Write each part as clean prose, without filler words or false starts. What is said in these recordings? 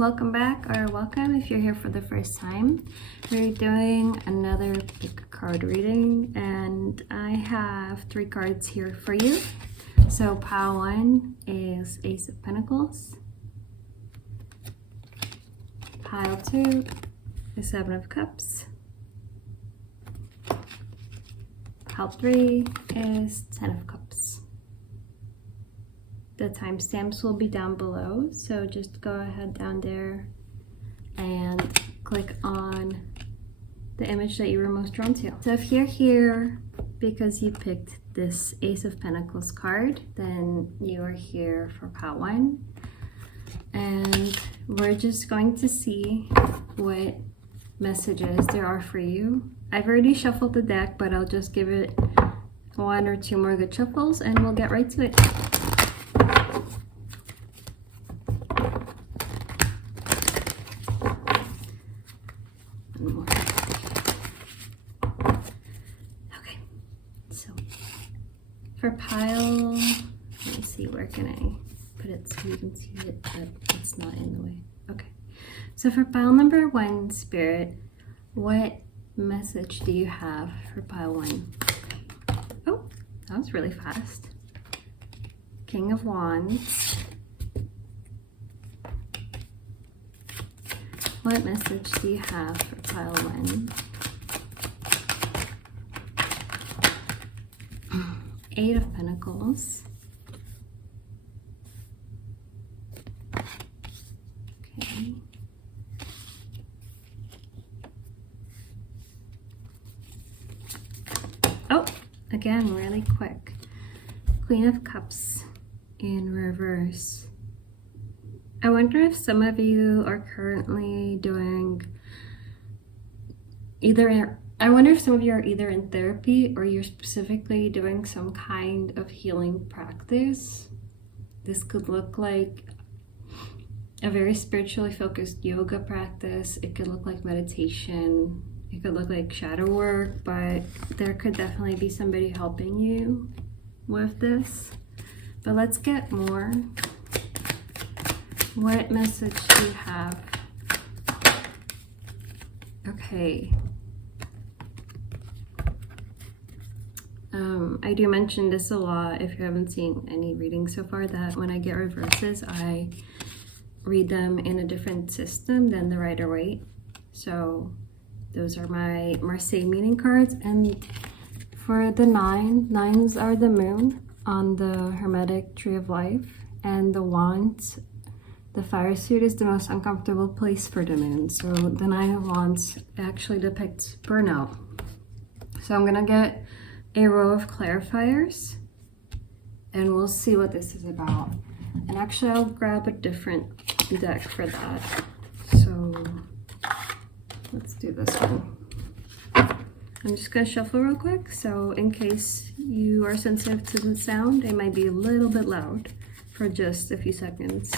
welcome back, or welcome if you're here for the first time. We're doing another big card reading, and I have 3 cards here for you. So pile 1 is Ace of Pentacles. Pile 2 is 7 of Cups. Pile 3 is 10 of Cups. The timestamps will be down below, so just go ahead down there and click on the image that you were most drawn to. So if you're here because you picked this Ace of Pentacles card, then you are here for pile 1. And we're just going to see what messages there are for you. I've already shuffled the deck, but I'll just give it 1 or 2 more good shuffles and we'll get right to it. Okay, so for pile, let me see, where can I put it so you can see it, but it's not in the way. Okay, so for pile number 1, Spirit, what message do you have for pile 1? Oh, that was really fast. King of Wands. What message do you have for pile 1? 8 of Pentacles. Okay. Oh, again, really quick. Queen of Cups in reverse. I wonder if some of you are currently doing I wonder if some of you are either in therapy or you're specifically doing some kind of healing practice. This could look like a very spiritually focused yoga practice. It could look like meditation. It could look like shadow work, but there could definitely be somebody helping you with this. But let's get more. What message do you have? Okay. I do mention this a lot if you haven't seen any readings so far, that when I get reverses, I read them in a different system than the Rider-Waite. So those are my Marseille meaning cards. And for the 9s are the moon on the Hermetic Tree of Life, and the Wands, the fire suit, is the most uncomfortable place for the moon. So the 9 of Wands actually depicts burnout. So I'm gonna get a row of clarifiers and we'll see what this is about. And actually I'll grab a different deck for that. So let's do this one. I'm just gonna shuffle real quick, so in case you are sensitive to the sound, it might be a little bit loud for just a few seconds.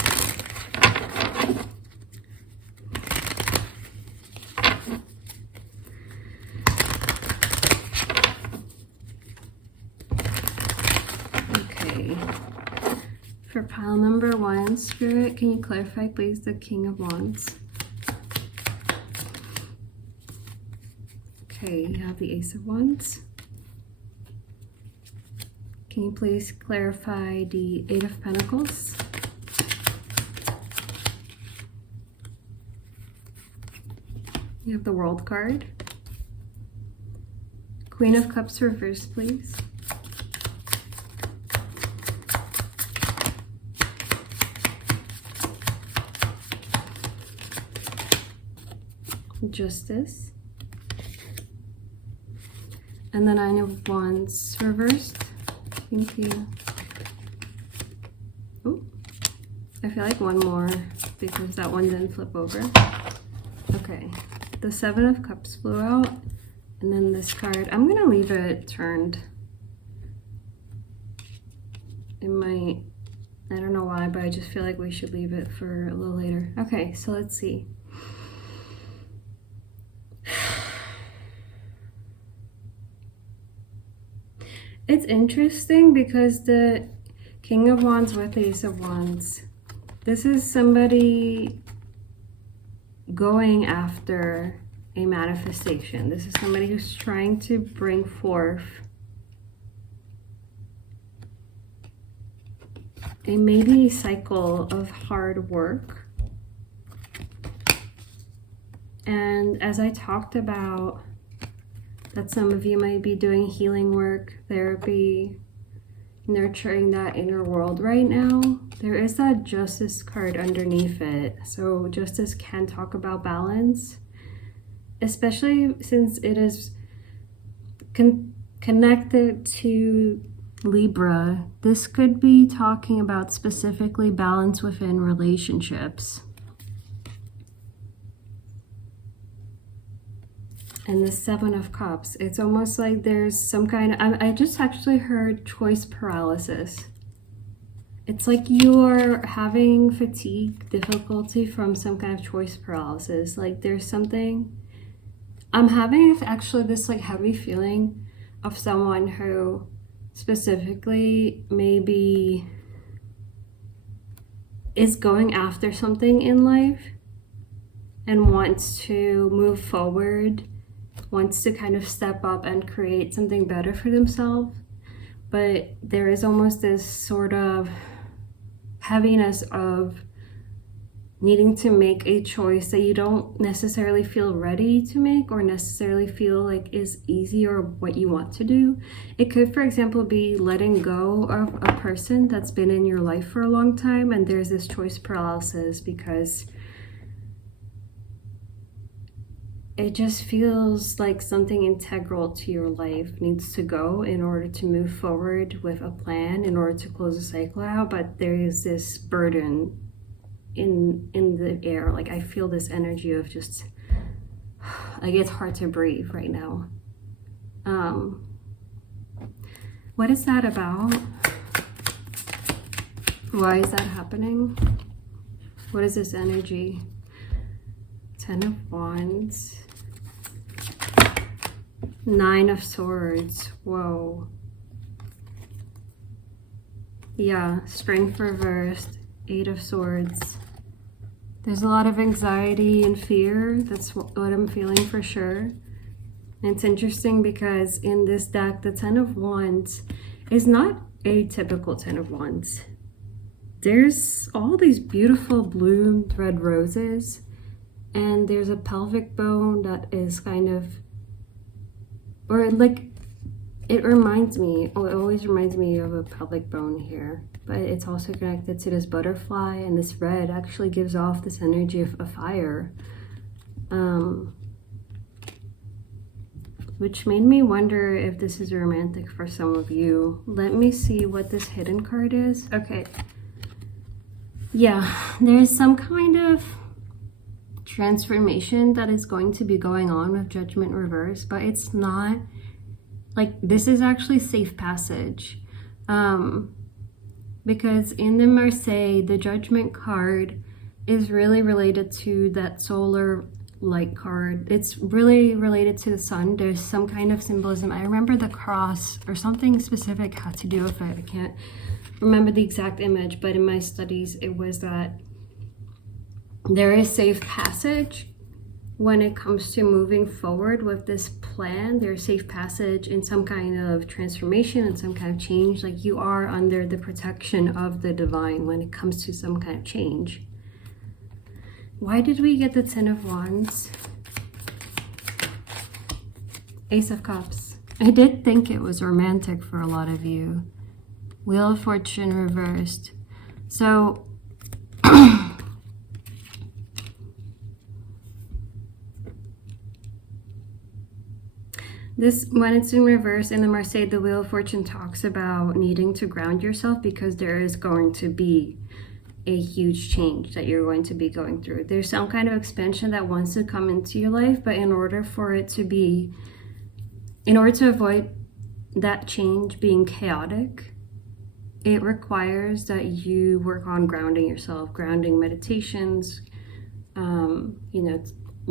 Okay, for pile number 1, Spirit, can you clarify please the King of Wands? Okay, you have the Ace of Wands. Can you please clarify the 8 of Pentacles? You have the World card. Queen of Cups reverse, please. Justice. And the 9 of Wands reversed. Thank you. Oh, I feel like one more because that one didn't flip over. Okay, the 7 of Cups flew out, and then this card, I'm gonna leave it turned. It might, I don't know why, but I just feel like we should leave it for a little later. Okay, so let's see. It's interesting because the King of Wands with the Ace of Wands, this is somebody going after a manifestation. This is somebody who's trying to bring forth a maybe cycle of hard work. And as I talked about, that some of you might be doing healing work, therapy, nurturing that inner world right now, there is that Justice card underneath it. So Justice can talk about balance, especially since it is connected to Libra. This could be talking about specifically balance within relationships. And the Seven of Cups, it's almost like there's some kind of, I just actually heard choice paralysis. It's like you're having fatigue, difficulty from some kind of choice paralysis. Like there's something, I'm having actually this like heavy feeling of someone who specifically maybe is going after something in life and wants to move forward, wants to kind of step up and create something better for themselves. But there is almost this sort of heaviness of needing to make a choice that you don't necessarily feel ready to make or necessarily feel like is easy or what you want to do. It could, for example, be letting go of a person that's been in your life for a long time, and there's this choice paralysis because it just feels like something integral to your life needs to go in order to move forward with a plan, in order to close the cycle out. But there is this burden in the air. Like I feel this energy of just, like it's hard to breathe right now. What is that about? Why is that happening? What is this energy? 10 of Wands. 9 of Swords. Whoa. Yeah, Strength reversed. 8 of Swords. There's a lot of anxiety and fear. That's what I'm feeling for sure. And it's interesting because in this deck, the 10 of Wands is not a typical 10 of Wands. There's all these beautiful bloomed red roses, and there's a pelvic bone that is kind of, or like, it reminds me, it always reminds me of a pelvic bone here, but it's also connected to this butterfly, and this red actually gives off this energy of a fire, which made me wonder if this is romantic for some of you. Let me see what this hidden card is. Okay. Yeah, there's some kind of transformation that is going to be going on with Judgment reverse, but it's not like, this is actually safe passage, because in the Marseille, the Judgment card is really related to that solar light card. It's really related to the sun. There's some kind of symbolism. I remember the cross or something specific had to do with it. I can't remember the exact image, but in my studies it was that there is safe passage when it comes to moving forward with this plan. There's safe passage in some kind of transformation and some kind of change. Like you are under the protection of the divine when it comes to some kind of change. Why did we get the 10 of Wands? Ace of Cups. I did think it was romantic for a lot of you. Wheel of Fortune reversed. So this, when it's in reverse in the Marseille, the Wheel of Fortune talks about needing to ground yourself because there is going to be a huge change that you're going to be going through. There's some kind of expansion that wants to come into your life, but in order for it to be, in order to avoid that change being chaotic, it requires that you work on grounding yourself, grounding meditations,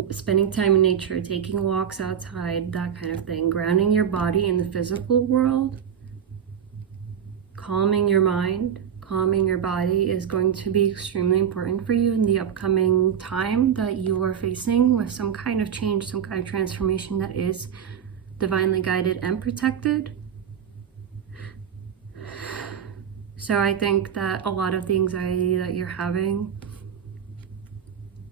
spending time in nature, taking walks outside, that kind of thing, grounding your body in the physical world, calming your mind, calming your body is going to be extremely important for you in the upcoming time that you are facing with some kind of change, some kind of transformation that is divinely guided and protected. So I think that a lot of the anxiety that you're having,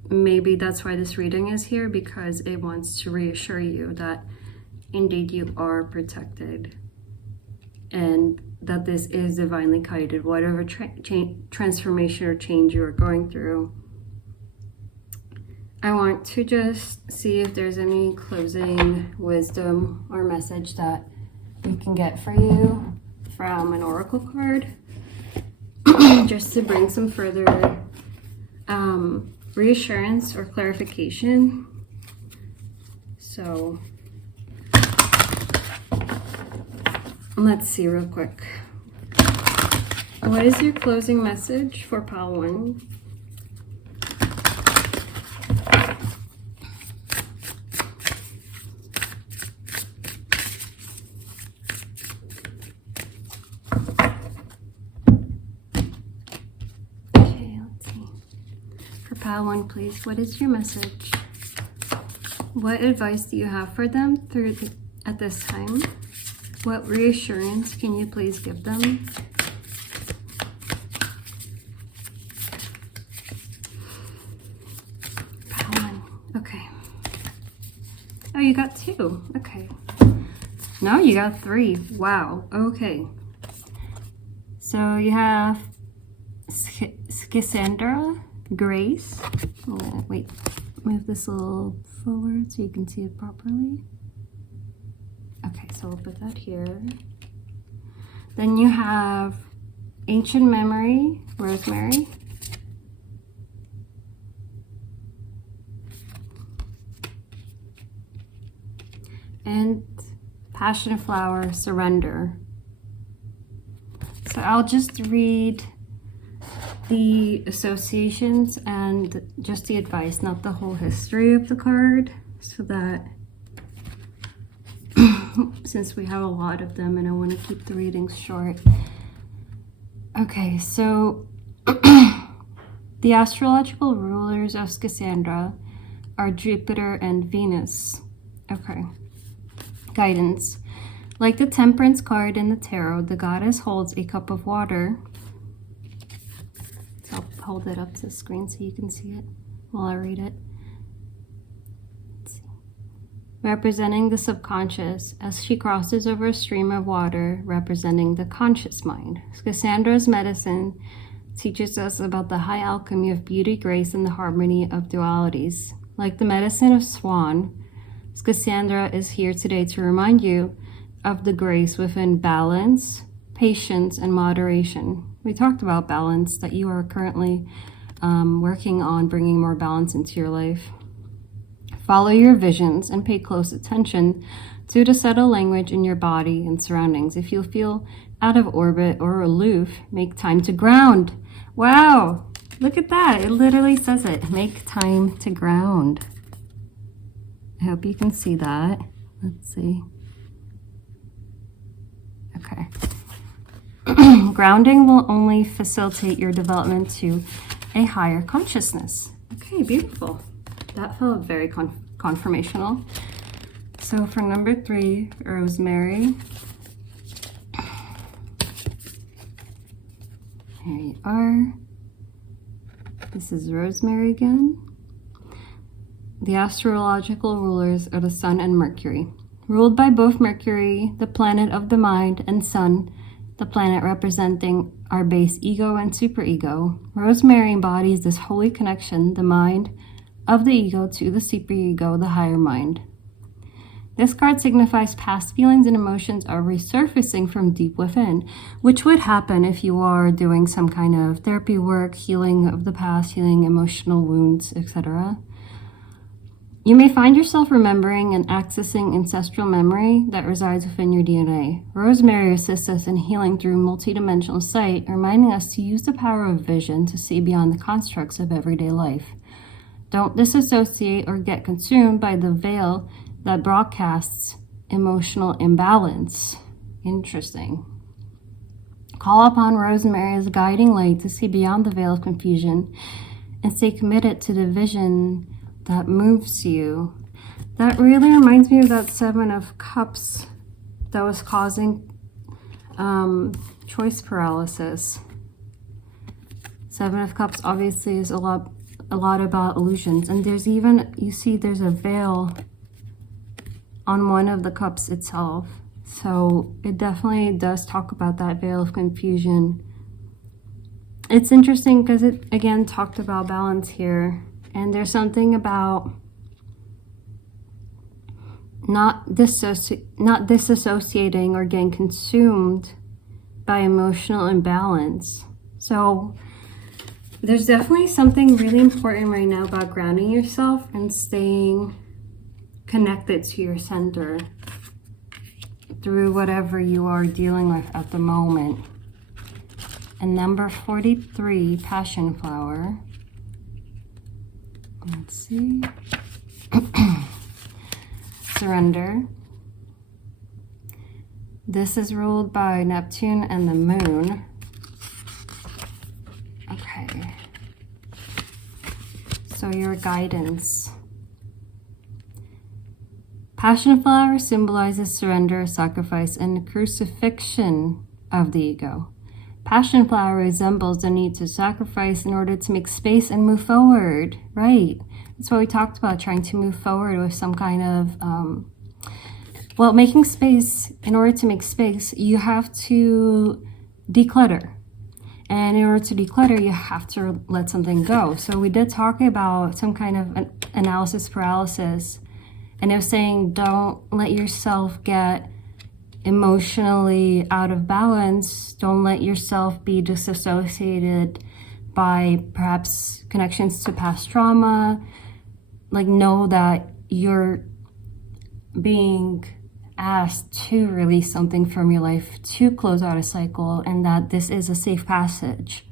maybe that's why this reading is here, because it wants to reassure you that indeed you are protected and that this is divinely guided. Whatever transformation or change you are going through, I want to just see if there's any closing wisdom or message that we can get for you from an oracle card, just to bring some further reassurance or clarification. So let's see real quick. What is your closing message for pile 1? Okay, let's see. For pile 1, please, what is your message? What advice do you have for them at this time? What reassurance can you please give them? Okay. Oh, you got 2. Okay. No, you got 3. Wow. Okay. So you have Cassandra, Grace. Wait, move this a little forward so you can see it properly. Okay, so we'll put that here. Then you have Ancient Memory, Rosemary. And Passion Flower, Surrender. So I'll just read the associations and just the advice, not the whole history of the card, so that since we have a lot of them and I want to keep the readings short. Okay, so the astrological rulers of Cassandra are Jupiter and Venus. Okay. Guidance. Like the Temperance card in the tarot, the goddess holds a cup of water. So I'll hold it up to the screen so you can see it while I read it. Representing the subconscious as she crosses over a stream of water representing the conscious mind. Cassandra's medicine teaches us about the high alchemy of beauty, grace, and the harmony of dualities. Like the medicine of Swan, Cassandra is here today to remind you of the grace within balance, patience, and moderation. We talked about balance, that you are currently working on bringing more balance into your life. Follow your visions and pay close attention to the subtle language in your body and surroundings. If you feel out of orbit or aloof, make time to ground. Wow, look at that. It literally says it. Make time to ground. I hope you can see that. Let's see. Okay. Grounding will only facilitate your development to a higher consciousness. Okay, beautiful. That felt very confirmational. So for number 3, Rosemary. Here you are. This is Rosemary again. The astrological rulers are the Sun and Mercury. Ruled by both Mercury, the planet of the mind, and Sun, the planet representing our base ego and superego, Rosemary embodies this holy connection, the mind of the ego to the superego, the higher mind. This card signifies past feelings and emotions are resurfacing from deep within, which would happen if you are doing some kind of therapy work, healing of the past, healing emotional wounds, etc. You may find yourself remembering and accessing ancestral memory that resides within your DNA. Rosemary assists us in healing through multidimensional sight, reminding us to use the power of vision to see beyond the constructs of everyday life. Don't disassociate or get consumed by the veil that broadcasts emotional imbalance. Interesting. Call upon Rosemary as a guiding light to see beyond the veil of confusion and stay committed to the vision that moves you. That really reminds me of that Seven of Cups that was causing choice paralysis. Seven of Cups obviously is a lot about illusions, and there's even, you see there's a veil on one of the cups itself. So it definitely does talk about that veil of confusion. It's interesting because it again talked about balance here, and there's something about not disassociating or getting consumed by emotional imbalance. So there's definitely something really important right now about grounding yourself and staying connected to your center through whatever you are dealing with at the moment. And number 43, Passion Flower. Let's see. Surrender. This is ruled by Neptune and the Moon. Okay. So your guidance. Passion flower symbolizes surrender, sacrifice, and the crucifixion of the ego. Passion flower resembles the need to sacrifice in order to make space and move forward. Right. That's what we talked about, trying to move forward with some kind of, making space. In order to make space, you have to declutter. And in order to declutter, you have to let something go. So we did talk about some kind of analysis paralysis. And it was saying, don't let yourself get emotionally out of balance. Don't let yourself be disassociated by perhaps connections to past trauma. Like, know that you're being asked to release something from your life, to close out a cycle, and that this is a safe passage.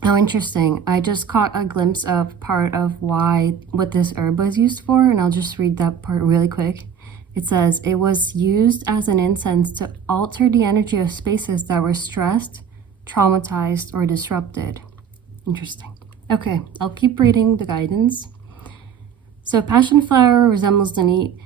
How interesting. I just caught a glimpse of part of what this herb was used for, and I'll just read that part really quick. It says, it was used as an incense to alter the energy of spaces that were stressed, traumatized, or disrupted. Interesting. Okay, I'll keep reading the guidance. So passion flower resembles the need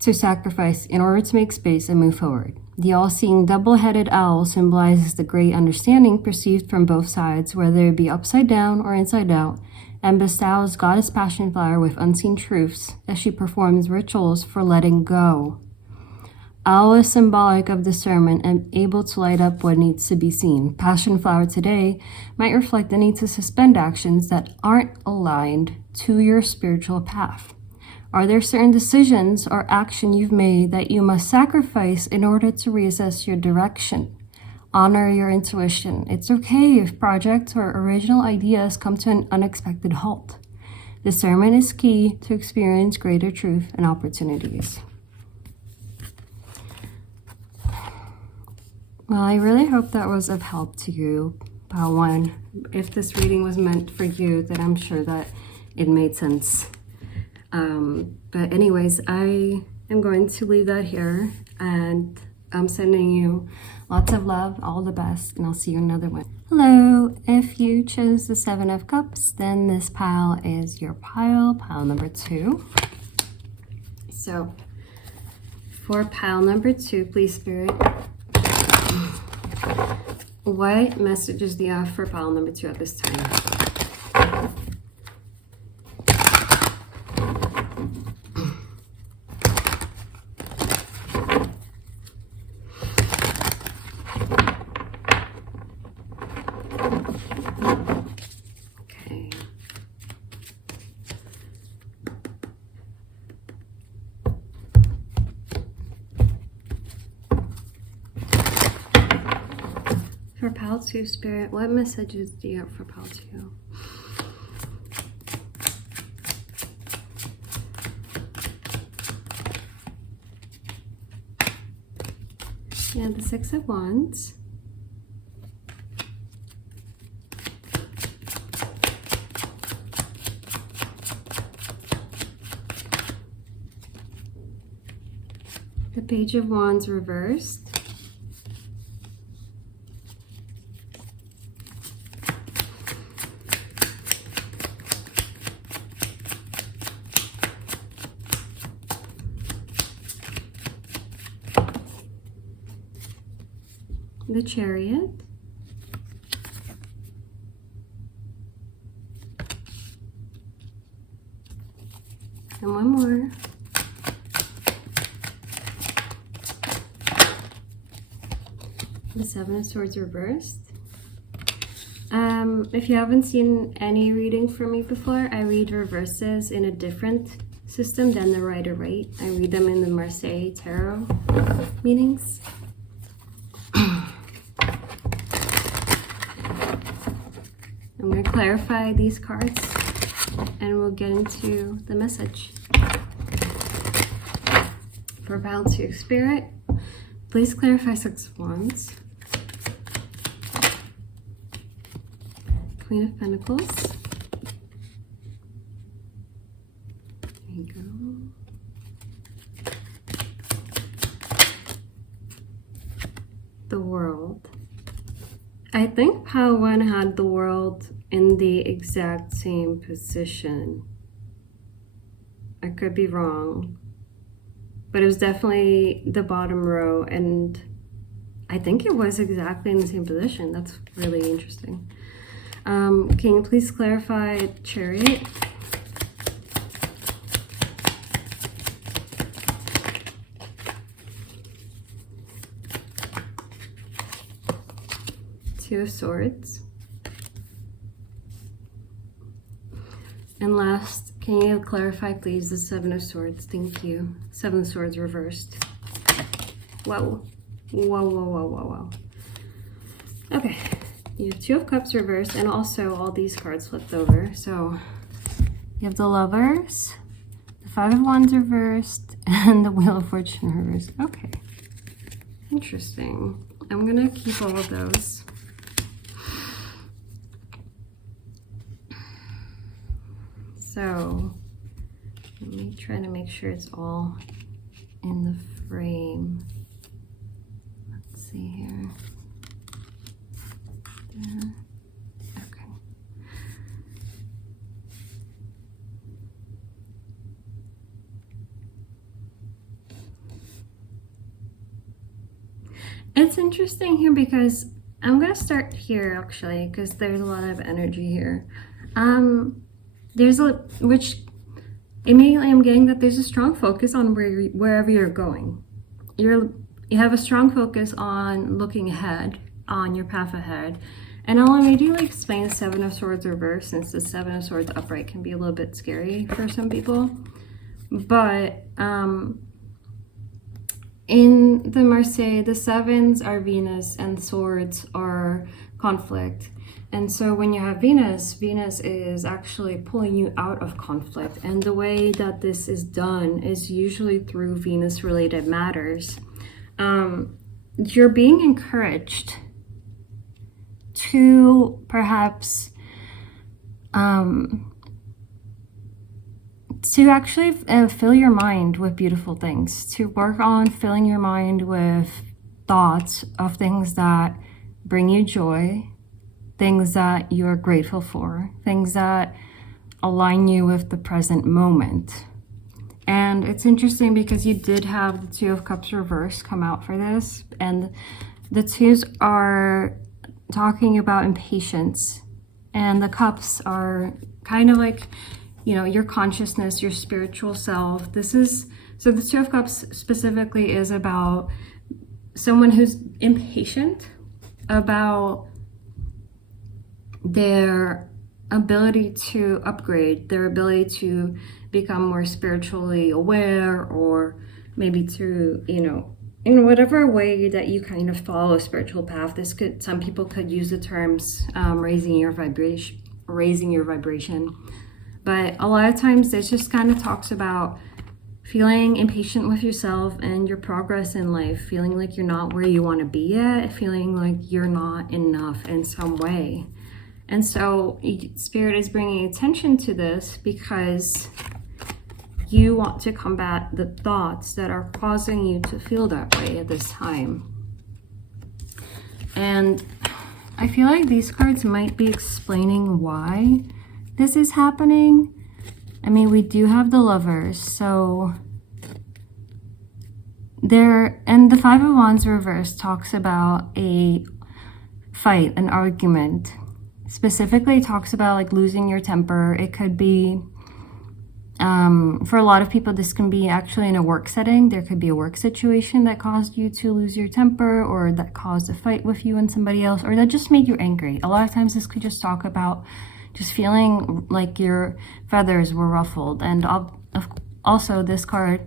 to sacrifice in order to make space and move forward. The all-seeing double-headed owl symbolizes the great understanding perceived from both sides, whether it be upside down or inside out, and bestows Goddess Passion Flower with unseen truths as she performs rituals for letting go. Owl is symbolic of discernment and able to light up what needs to be seen. Passion Flower today might reflect the need to suspend actions that aren't aligned to your spiritual path. Are there certain decisions or action you've made that you must sacrifice in order to reassess your direction? Honor your intuition. It's okay if projects or original ideas come to an unexpected halt. Discernment is key to experience greater truth and opportunities. Well, I really hope that was of help to you, Pile 1. If this reading was meant for you, then I'm sure that it made sense. But anyways, I am going to leave that here, and I'm sending you lots of love, all the best, and I'll see you in another one. Hello, if you chose the Seven of Cups, then this pile is your pile number 2. So for pile number 2, please Spirit, what messages do you have for pile number 2 at this time? For pile 2, Spirit, what messages do you have for pile 2? Yeah, the 6 of Wands. The Page of Wands reversed. The Chariot. And one more. The Seven of Swords reversed. If you haven't seen any reading from me before, I read reverses in a different system than the Rider-Waite. I read them in the Marseille Tarot meanings. I'm going to clarify these cards and we'll get into the message. For Val to Spirit, please clarify Six of Wands. Queen of Pentacles. There you go. The World. I think Pile 1 had the World in the exact same position. I could be wrong, but it was definitely the bottom row, and I think it was exactly in the same position. That's really interesting. Can you please clarify Chariot? Two of Swords. And last, can you clarify please the Seven of Swords? Thank you. Seven of Swords reversed. Whoa. Whoa, whoa, whoa, whoa, whoa. Okay. You have Two of Cups reversed, and also all these cards flipped over. So you have the Lovers, the Five of Wands reversed, and the Wheel of Fortune reversed. Okay. Interesting. I'm gonna keep all of those. So let me try to make sure it's all in the frame. Let's see here. There. Okay. It's interesting here because I'm gonna start here actually because there's a lot of energy here. Which immediately I'm getting that there's a strong focus on wherever you're going. You have a strong focus on looking ahead, on your path ahead. And I'll immediately explain the Seven of Swords reverse, since the Seven of Swords upright can be a little bit scary for some people. But in the Marseille, the sevens are Venus and swords are conflict. And so when you have Venus, Venus is actually pulling you out of conflict. And the way that this is done is usually through Venus-related matters. You're being encouraged to perhaps to actually fill your mind with beautiful things, to work on filling your mind with thoughts of things that bring you joy, things that you're grateful for, things that align you with the present moment. And it's interesting because you did have the Two of Cups reversed come out for this, and the twos are talking about impatience, and the cups are kind of like, you know, your consciousness, your spiritual self. So the Two of Cups specifically is about someone who's impatient about their ability to upgrade, their ability to become more spiritually aware, or maybe to, in whatever way that you kind of follow a spiritual path. Some people could use the terms raising your vibration. But a lot of times this just kind of talks about feeling impatient with yourself and your progress in life, feeling like you're not where you want to be yet, feeling like you're not enough in some way. And so Spirit is bringing attention to this because you want to combat the thoughts that are causing you to feel that way at this time. And I feel like these cards might be explaining why this is happening. I mean, we do have the Lovers, so there, and the Five of Wands reversed talks about a fight, an argument. Specifically talks about like losing your temper. It could be, for a lot of people, this can be actually in a work setting. There could be a work situation that caused you to lose your temper, or that caused a fight with you and somebody else, or that just made you angry. A lot of times this could just talk about just feeling like your feathers were ruffled. And also this card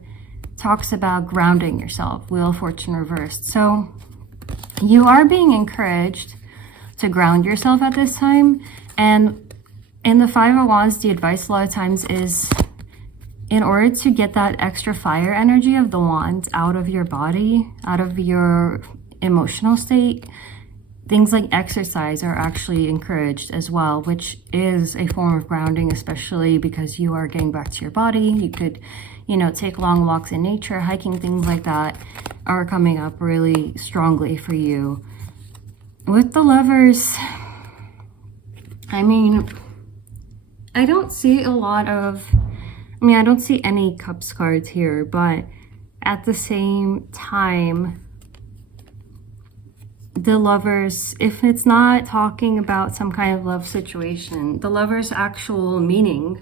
talks about grounding yourself, Wheel of Fortune reversed. So you are being encouraged to ground yourself at this time. And in the Five of Wands, the advice a lot of times is, in order to get that extra fire energy of the wands out of your body, out of your emotional state, things like exercise are actually encouraged as well, which is a form of grounding, especially because you are getting back to your body. You could, you know, take long walks in nature, hiking, things like that are coming up really strongly for you. With the Lovers, I mean, I don't see a lot of, I don't see any Cups cards here, but at the same time, the Lovers, if it's not talking about some kind of love situation, the Lovers' actual meaning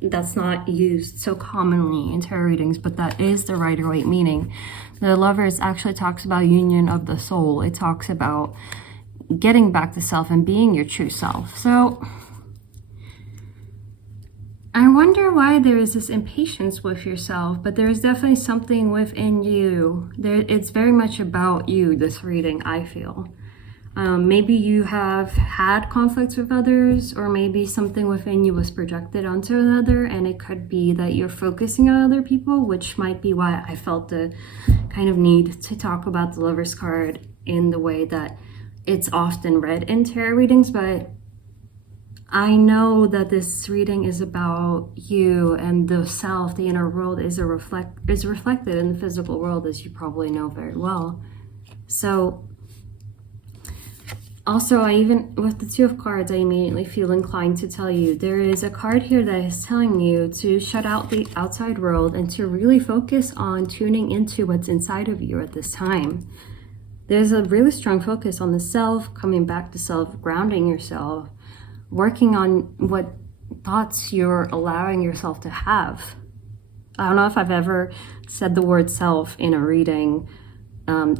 that's not used so commonly in tarot readings, but that is the Rider-Waite meaning. The Lovers actually talks about union of the soul. It talks about getting back to self and being your true self. So I wonder why there is this impatience with yourself, but there's definitely something within you. It's very much about you, this reading, I feel. Maybe you have had conflicts with others, or maybe something within you was projected onto another, and it could be that you're focusing on other people, which might be why I felt the kind of need to talk about the Lovers card in the way that it's often read in tarot readings. But I know that this reading is about you and the self, the inner world is reflected in the physical world, as you probably know very well. So also, with the Two of Cards, I immediately feel inclined to tell you there is a card here that is telling you to shut out the outside world and to really focus on tuning into what's inside of you at this time. There's a really strong focus on the self, coming back to self, grounding yourself, working on what thoughts you're allowing yourself to have. I don't know if I've ever said the word self in a reading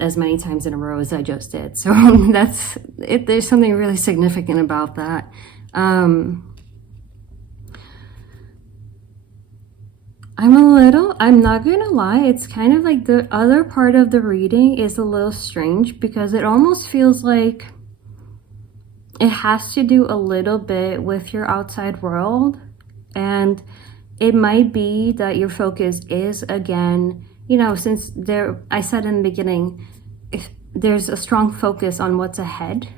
as many times in a row as I just did. So that's it. There's something really significant about that. I'm not gonna lie, it's kind of like the other part of the reading is a little strange, because it almost feels like it has to do a little bit with your outside world. And it might be that your focus is, again, you know, since I said in the beginning, if there's a strong focus on what's ahead,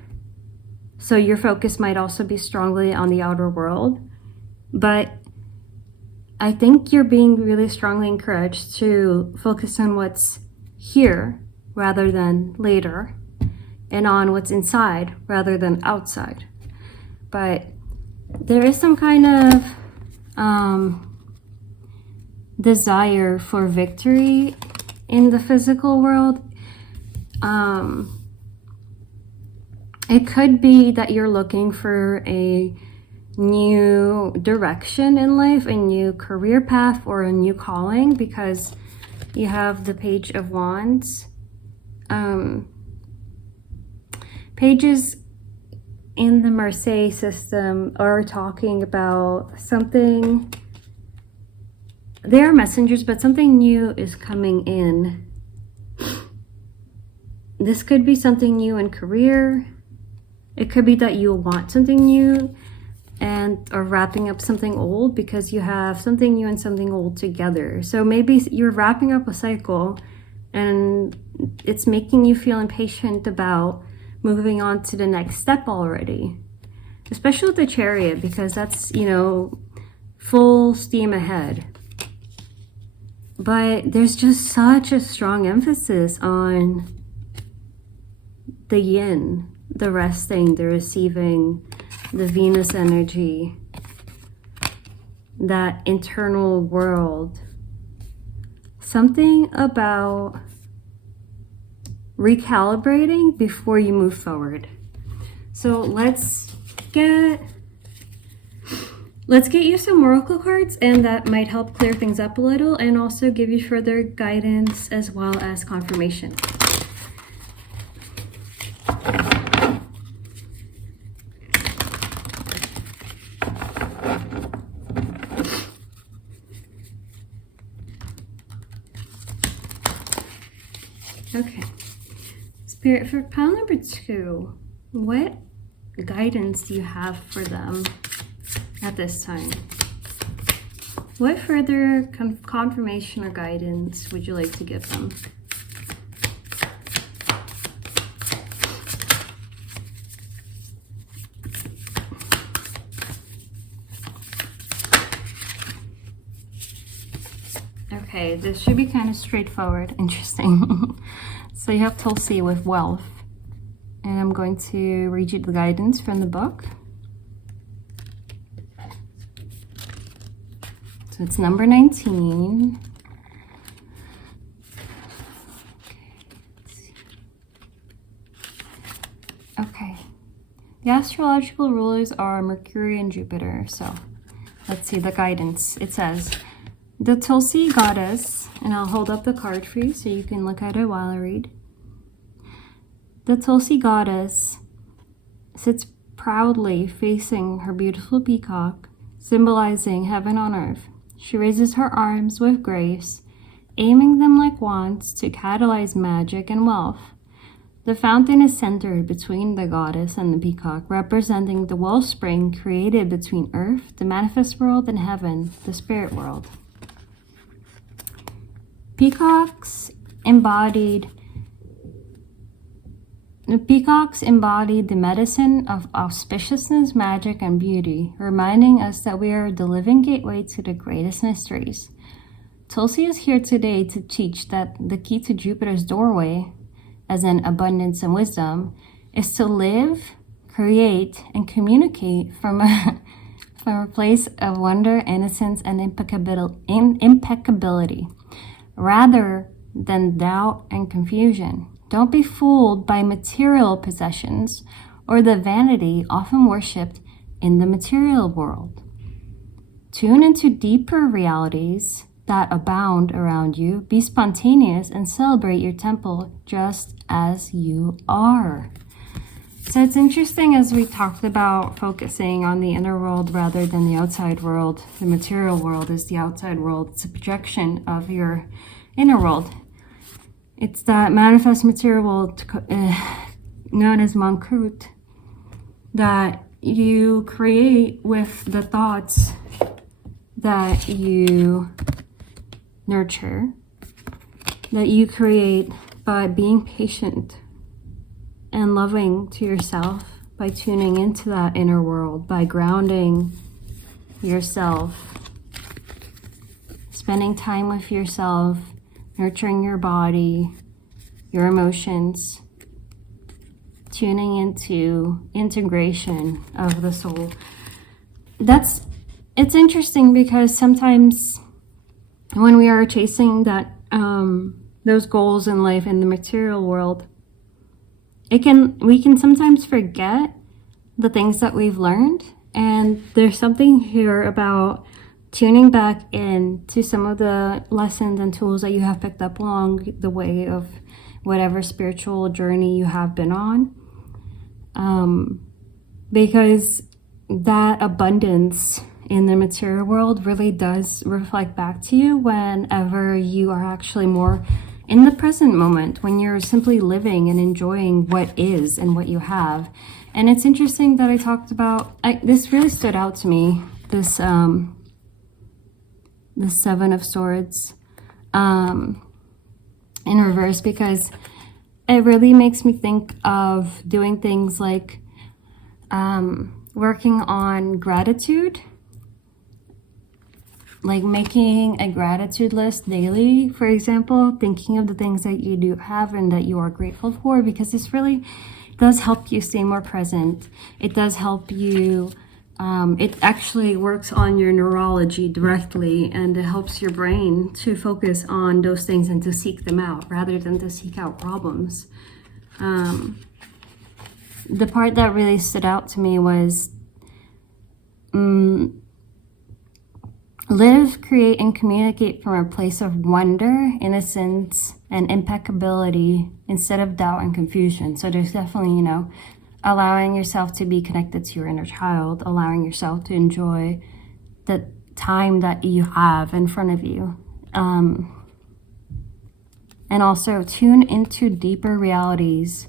so your focus might also be strongly on the outer world. But I think you're being really strongly encouraged to focus on what's here rather than later, and on what's inside rather than outside. But there is some kind of desire for victory in the physical world. It could be that you're looking for a new direction in life, a new career path, or a new calling, because you have the Page of Wands. Pages in the Marseille system are talking about something. They are messengers, but something new is coming in. This could be something new in career. It could be that you want something new and are wrapping up something old, because you have something new and something old together. So maybe you're wrapping up a cycle and it's making you feel impatient about moving on to the next step already. Especially with the Chariot, because that's, you know, full steam ahead. But there's just such a strong emphasis on the yin, the resting, the receiving, the Venus energy, that internal world. Something about recalibrating before you move forward. So let's get you some oracle cards, and that might help clear things up a little and also give you further guidance as well as confirmation. Okay. Spirit, for pile number 2, what guidance do you have for them at this time? What further confirmation or guidance would you like to give them? Okay, this should be kind of straightforward. Interesting. So you have Tulsi with wealth. And I'm going to read you the guidance from the book. So it's number 19. Okay. The astrological rulers are Mercury and Jupiter. So let's see the guidance. It says, the Tulsi goddess, and I'll hold up the card for you so you can look at it while I read. The Tulsi goddess sits proudly facing her beautiful peacock, symbolizing heaven on earth. She raises her arms with grace, aiming them like wands to catalyze magic and wealth. The fountain is centered between the goddess and the peacock, representing the wellspring created between earth, the manifest world, and heaven, the spirit world. Peacocks embodied the medicine of auspiciousness, magic, and beauty, reminding us that we are the living gateway to the greatest mysteries. Tulsi is here today to teach that the key to Jupiter's doorway, as in abundance and wisdom, is to live, create, and communicate from a place of wonder, innocence, and impeccability, rather than doubt and confusion. Don't be fooled by material possessions or the vanity often worshipped in the material world. Tune into deeper realities that abound around you. Be spontaneous and celebrate your temple just as you are. So it's interesting, as we talked about focusing on the inner world rather than the outside world. The material world is the outside world. It's a projection of your inner world. It's that manifest material world known as Mankrut that you create with the thoughts that you nurture, that you create by being patient and loving to yourself, by tuning into that inner world, by grounding yourself, spending time with yourself, nurturing your body, your emotions, tuning into integration of the soul. It's interesting because sometimes when we are chasing those goals in life in the material world, we can sometimes forget the things that we've learned. And there's something here about tuning back in to some of the lessons and tools that you have picked up along the way of whatever spiritual journey you have been on. Because that abundance in the material world really does reflect back to you whenever you are actually more in the present moment, when you're simply living and enjoying what is and what you have. And it's interesting that I talked about, this really stood out to me, this the Seven of Swords in reverse, because it really makes me think of doing things like working on gratitude like making a gratitude list daily, for example, thinking of the things that you do have and that you are grateful for, because this really does help you stay more present. It does help you, it actually works on your neurology directly, and it helps your brain to focus on those things and to seek them out rather than to seek out problems. The part that really stood out to me was live, create, and communicate from a place of wonder, innocence, and impeccability instead of doubt and confusion. So there's definitely, allowing yourself to be connected to your inner child, allowing yourself to enjoy the time that you have in front of you. And also tune into deeper realities,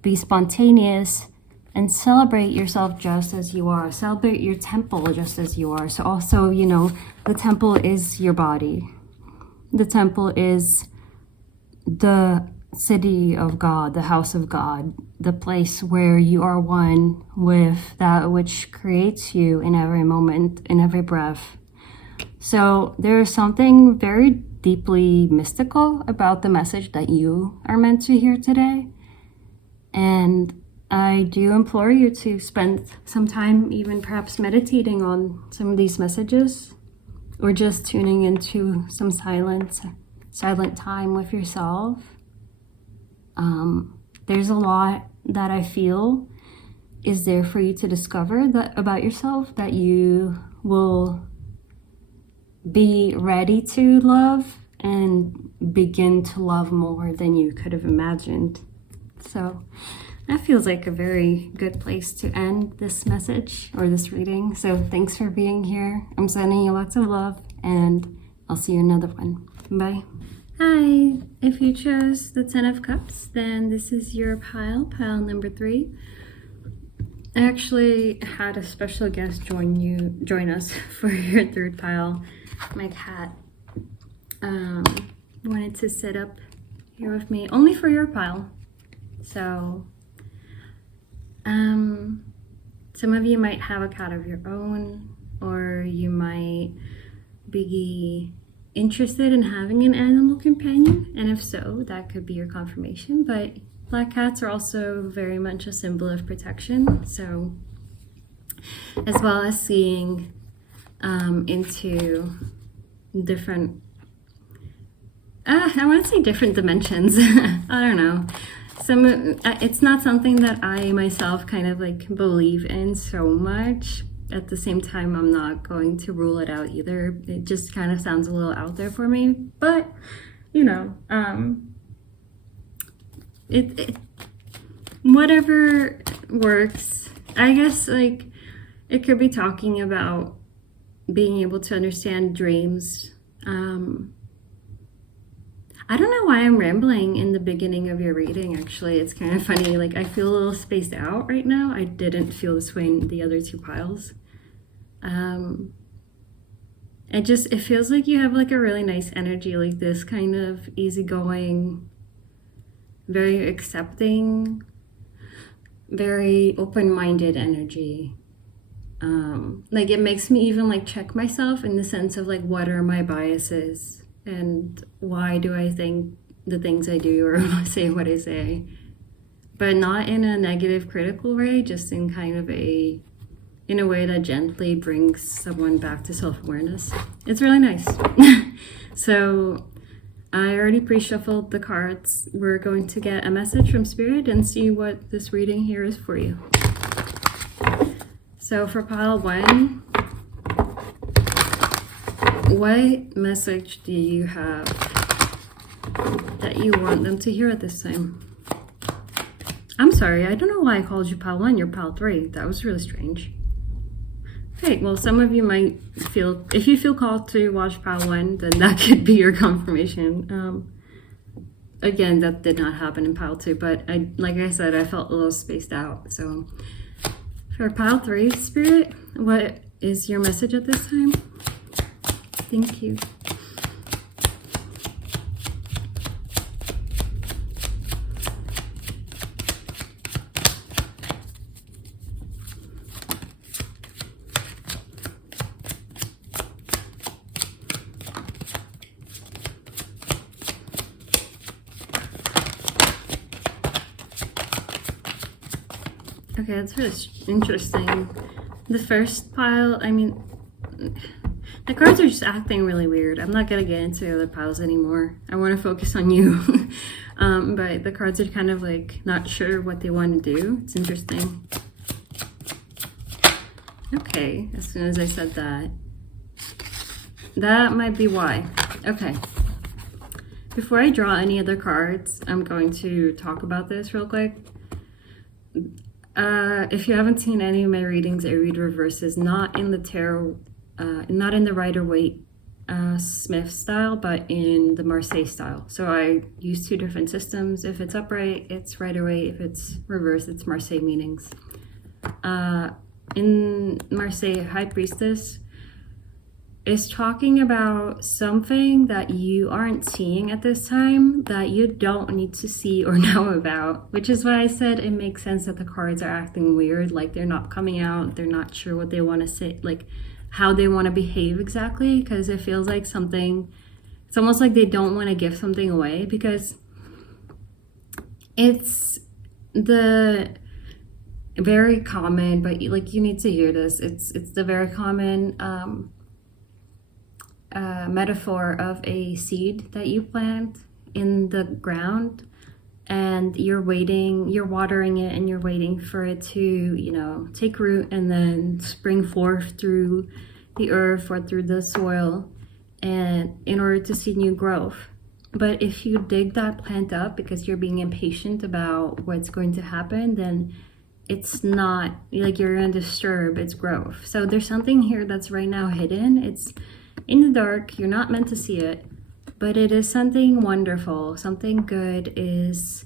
be spontaneous, and celebrate yourself just as you are. Celebrate your temple just as you are. So also, the temple is your body. The temple is the city of God, the house of God, the place where you are one with that which creates you in every moment, in every breath. So there is something very deeply mystical about the message that you are meant to hear today. And I do implore you to spend some time even perhaps meditating on some of these messages, or just tuning into some silent time with yourself. There's a lot that I feel is there for you to discover about yourself, that you will be ready to love and begin to love more than you could have imagined. So that feels like a very good place to end this message or this reading. So thanks for being here. I'm sending you lots of love, and I'll see you in another one. Bye. Hi. If you chose the 10 of Cups, then this is your pile number 3. I actually had a special guest join us for your 3rd pile. My cat wanted to sit up here with me only for your pile. So some of you might have a cat of your own, or you might be interested in having an animal companion, and if so, that could be your confirmation. But black cats are also very much a symbol of protection, so as well as seeing into different I want to say different dimensions. I don't know. It's not something that I myself kind of like believe in so much. At the same time, I'm not going to rule it out either. It just kind of sounds a little out there for me. But, whatever works. I guess, like, it could be talking about being able to understand dreams. I don't know why I'm rambling in the beginning of your reading, actually. It's kind of funny. Like, I feel a little spaced out right now. I didn't feel this way in the other 2 piles. It feels like you have like a really nice energy, like this kind of easygoing, very accepting, very open-minded energy. Like, it makes me even like check myself in the sense of like, what are my biases? And why do I think the things I do or say what I say? But not in a negative, critical way, just in kind of in a way that gently brings someone back to self-awareness. It's really nice. So I already pre-shuffled the cards. We're going to get a message from Spirit and see what this reading here is for you. So for pile 1, what message do you have that you want them to hear at this time? I'm sorry, I don't know why I called you pile 1, you're pile 3. That was really strange. Okay, well, some of you might feel, if you feel called to watch pile 1, then that could be your confirmation. Again, that did not happen in pile 2, but like I said, I felt a little spaced out. So for pile 3, Spirit, what is your message at this time? Thank you. Okay, that's really interesting. The first pile, I mean, the cards are just acting really weird. I'm not gonna get into the other piles anymore. I want to focus on you. But the cards are kind of like not sure what they want to do. It's interesting. Okay, as soon as I said that, that might be why. Okay. Before I draw any other cards, I'm going to talk about this real quick. If you haven't seen any of my readings, I read reverses, not in the tarot, not in the Rider-Waite Smith style, but in the Marseille style. So I use two different systems. If it's upright, it's Rider-Waite. If it's reverse, it's Marseille meanings. In Marseille, High Priestess is talking about something that you aren't seeing at this time, that you don't need to see or know about, which is why I said it makes sense that the cards are acting weird, like they're not coming out, they're not sure what they want to say, like how they want to behave exactly, because it feels like something, it's almost like they don't want to give something away, because it's the very common, but like you need to hear this, it's the very common metaphor of a seed that you plant in the ground, and you're waiting, you're watering it, and you're waiting for it to, you know, take root and then spring forth through the earth or through the soil, and in order to see new growth. But if you dig that plant up because you're being impatient about what's going to happen, then it's not like you're going to disturb its growth. So there's something here that's right now hidden. It's in the dark, you're not meant to see it, but it is something wonderful, something good is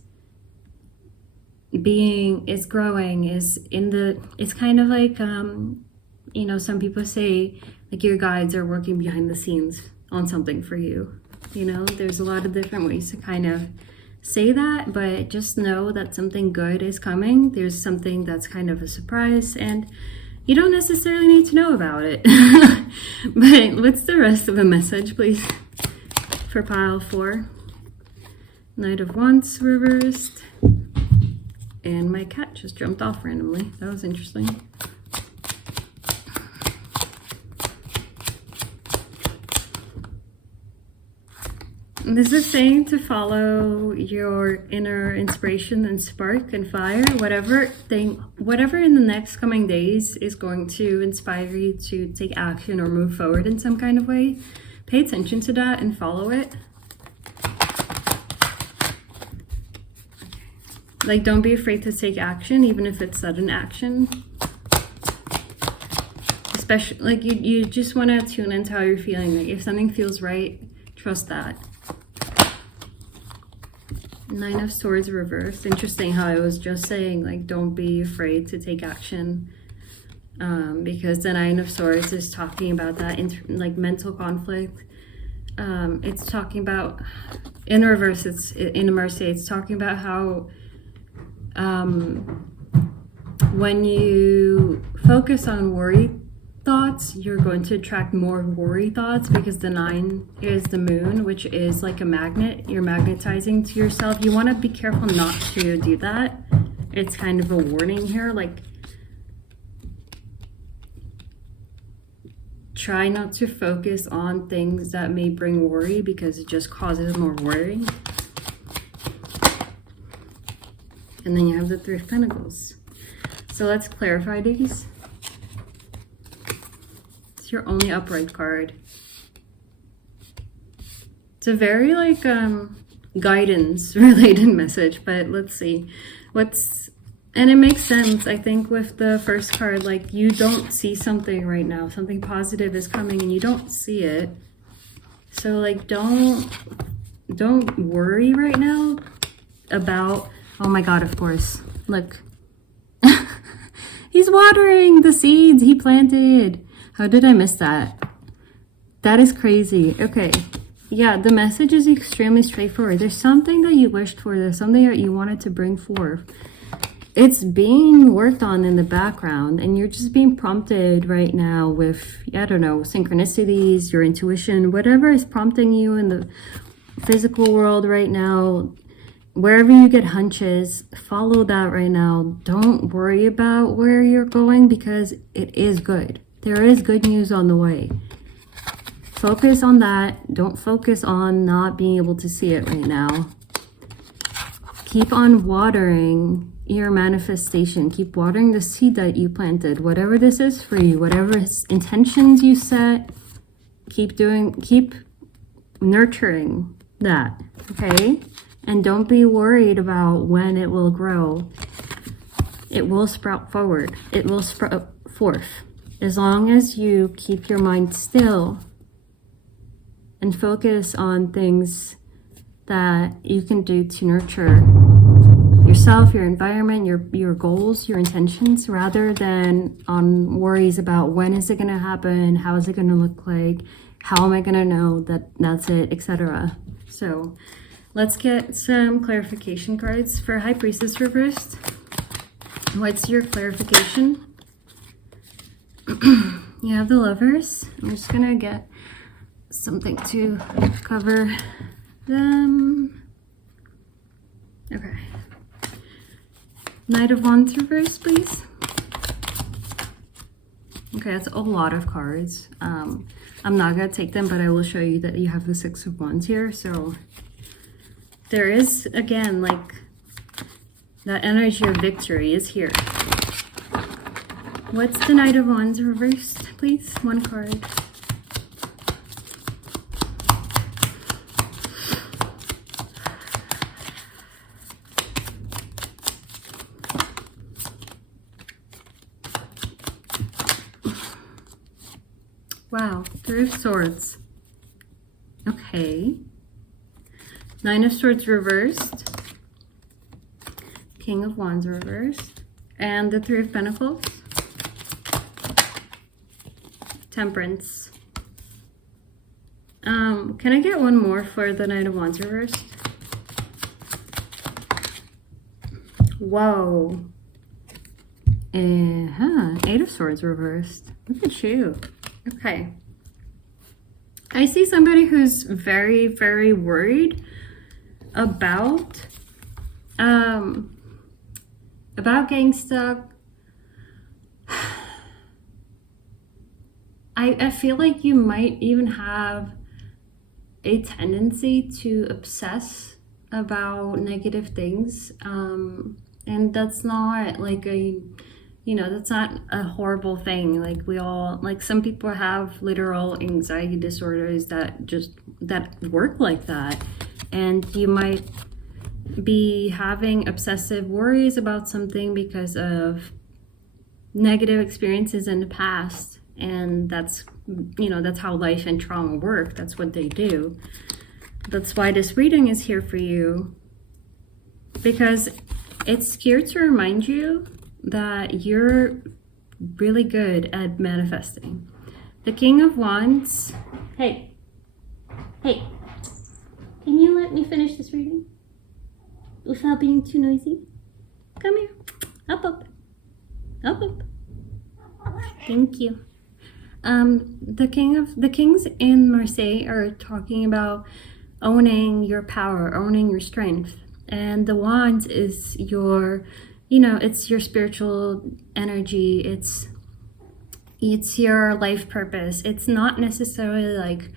growing, is in the, it's kind of like, you know, some people say like your guides are working behind the scenes on something for you. You know, there's a lot of different ways to kind of say that, but just know that something good is coming. There's something that's kind of a surprise, and you don't necessarily need to know about it. But what's the rest of the message, please? For pile 4. Knight of Wands reversed. And my cat just jumped off randomly. That was interesting. This is saying to follow your inner inspiration and spark and fire, whatever in the next coming days is going to inspire you to take action or move forward in some kind of way. Pay attention to that and follow it. Like, don't be afraid to take action, even if it's sudden action. Especially, like, you just want to tune into how you're feeling. Like, if something feels right, trust that. 9 of Swords reversed. Interesting how I was just saying, like, don't be afraid to take action. Because the 9 of Swords is talking about that, like, mental conflict. It's talking about, in reverse, it's in Marseille, it's talking about how when you focus on worry thoughts, you're going to attract more worry thoughts, because the 9 is the moon, which is like a magnet. You're magnetizing to yourself. You want to be careful not to do that. It's kind of a warning here, like, try not to focus on things that may bring worry, because it just causes more worry. And then you have the 3 of Pentacles. So let's clarify these. It's your only upright card. It's a very like guidance related message, but let's see and it makes sense, I think, with the first card. Like, you don't see something right now, something positive is coming and you don't see it. So like, don't worry right now about, oh my god, of course, look. He's watering the seeds he planted. How did I miss that? That is crazy. Okay. Yeah, the message is extremely straightforward. There's something that you wished for. There's something that you wanted to bring forth. It's being worked on in the background, and you're just being prompted right now with, I don't know, synchronicities, your intuition, whatever is prompting you in the physical world right now. wherever you get hunches, follow that right now. Don't worry about where you're going because it is good. There is good news on the way. Focus on that. Don't focus on not being able to see it right now. Keep on watering your manifestation. Keep watering the seed that you planted. Whatever this is for you, whatever intentions you set, keep nurturing that, okay? And don't be worried about when it will grow. It will sprout forward. It will sprout forth. As long as you keep your mind still and focus on things that you can do to nurture yourself, your environment, your goals, your intentions, rather than on worries about when is it going to happen, how is it going to look like, how am I going to know that that's it, etc. So let's get some clarification cards for High Priestess reversed. What's your clarification? You have the Lovers. I'm just going to get something to cover them. Okay. Knight of Wands reverse, please. Okay, that's a lot of cards. I'm not gonna take them, but I will show you that you have the Six of Wands here. So there is, again, like that energy of victory is here. What's the Knight of Wands reversed, please? One card. Wow, Three of Swords. Okay. Nine of Swords reversed. King of Wands reversed. And the Three of Pentacles. Temperance. Can I get one more for the Knight of Wands reversed? Whoa. Eight of Swords reversed. Look at you. Okay. I see somebody who's very, very worried about getting stuck. I feel like you might even have a tendency to obsess about negative things. And that's not like that's not a horrible thing. Like we all, like some people have literal anxiety disorders that work like that. And you might be having obsessive worries about something because of negative experiences in the past. And that's how life and trauma work. That's what they do. That's why this reading is here for you, because it's here to remind you that you're really good at manifesting. The King of Wands. Hey, can you let me finish this reading without being too noisy? Come here. Up. Thank you. The kings in Marseille are talking about owning your power, owning your strength. And the Wands is your, it's your spiritual energy. It's your life purpose. It's not necessarily like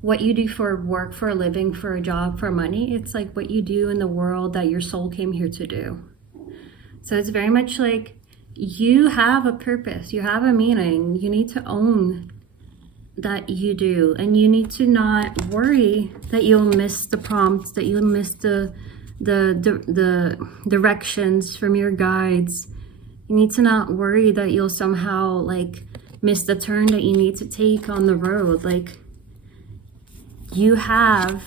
what you do for work, for a living, for a job, for money. It's like what you do in the world that your soul came here to do. So it's very much like you have a purpose, you have a meaning. You need to own that you do, and you need to not worry that you'll miss the prompts, that you'll miss the directions from your guides. You need to not worry that you'll somehow like miss the turn that you need to take on the road. Like you have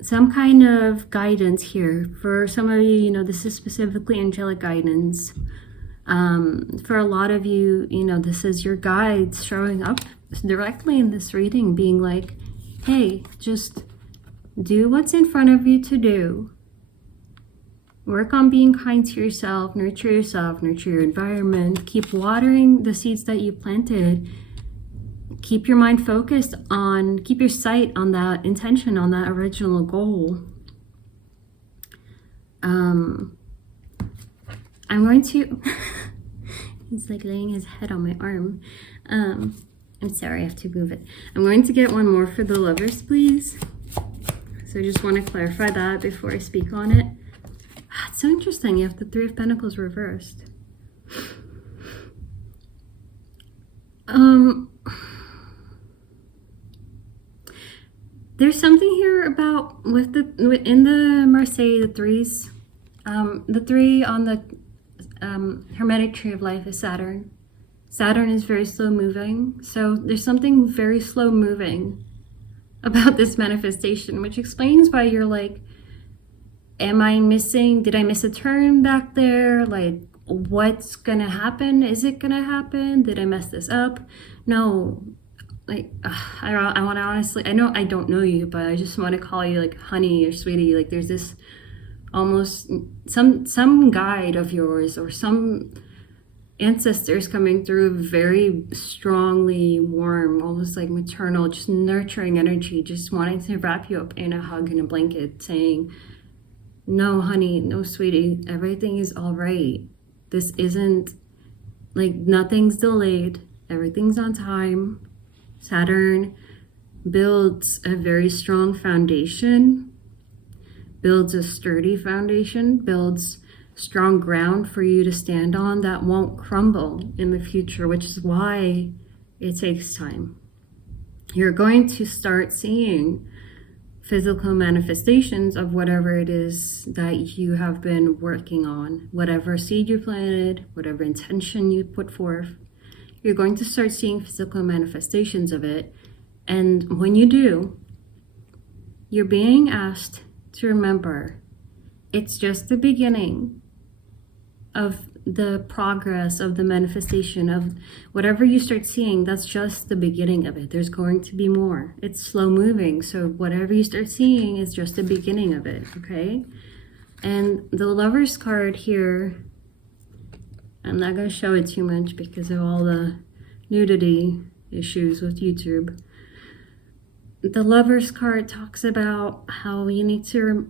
some kind of guidance here. For some of you, this is specifically angelic guidance. For a lot of you, this is your guides showing up directly in this reading, being like, hey, just do what's in front of you to do. Work on being kind to yourself, nurture your environment, keep watering the seeds that you planted. Keep your mind focused on, keep your sight on that intention, on that original goal. I'm going to, he's like laying his head on my arm. I'm sorry, I have to move it. I'm going to get one more for the lovers, please. So I just want to clarify that before I speak on it. It's so interesting. You have the Three of Pentacles reversed. There's something here about in the Marseille, the threes. The three on the Hermetic Tree of Life is Saturn. Saturn is very slow moving. So there's something very slow moving about this manifestation, which explains why you're like, did I miss a turn back there? Like, what's gonna happen? Is it gonna happen? Did I mess this up? No, like, I want to honestly, I know I don't know you, but I just want to call you like honey or sweetie. Like, there's this almost some guide of yours or some ancestors coming through, very strongly warm, almost like maternal, just nurturing energy, just wanting to wrap you up in a hug and a blanket, saying, no honey, no sweetie, everything is all right. This isn't like, nothing's delayed, everything's on time. Saturn builds a very strong foundation, builds a sturdy foundation, builds strong ground for you to stand on that won't crumble in the future, which is why it takes time. You're going to start seeing physical manifestations of whatever it is that you have been working on, whatever seed you planted, whatever intention you put forth. You're going to start seeing physical manifestations of it. And when you do, you're being asked to remember it's just the beginning of the progress of the manifestation of whatever you start seeing. That's just the beginning of it. There's going to be more. It's slow moving. So whatever you start seeing is just the beginning of it. Okay. And the Lovers card here, I'm not going to show it too much because of all the nudity issues with YouTube. The Lovers card talks about how you need to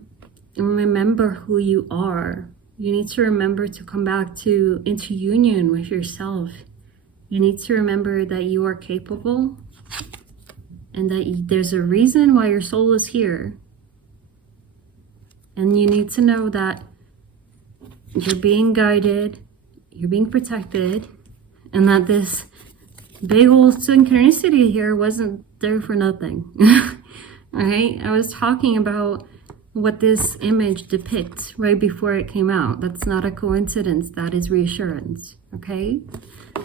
remember who you are. You need to remember to come back into union with yourself. You need to remember that you are capable and that there's a reason why your soul is here. And you need to know that you're being guided, you're being protected, and that this big old synchronicity here wasn't there for nothing. All right, I was talking about what this image depicts right before it came out. That's not a coincidence. That is reassurance. Okay,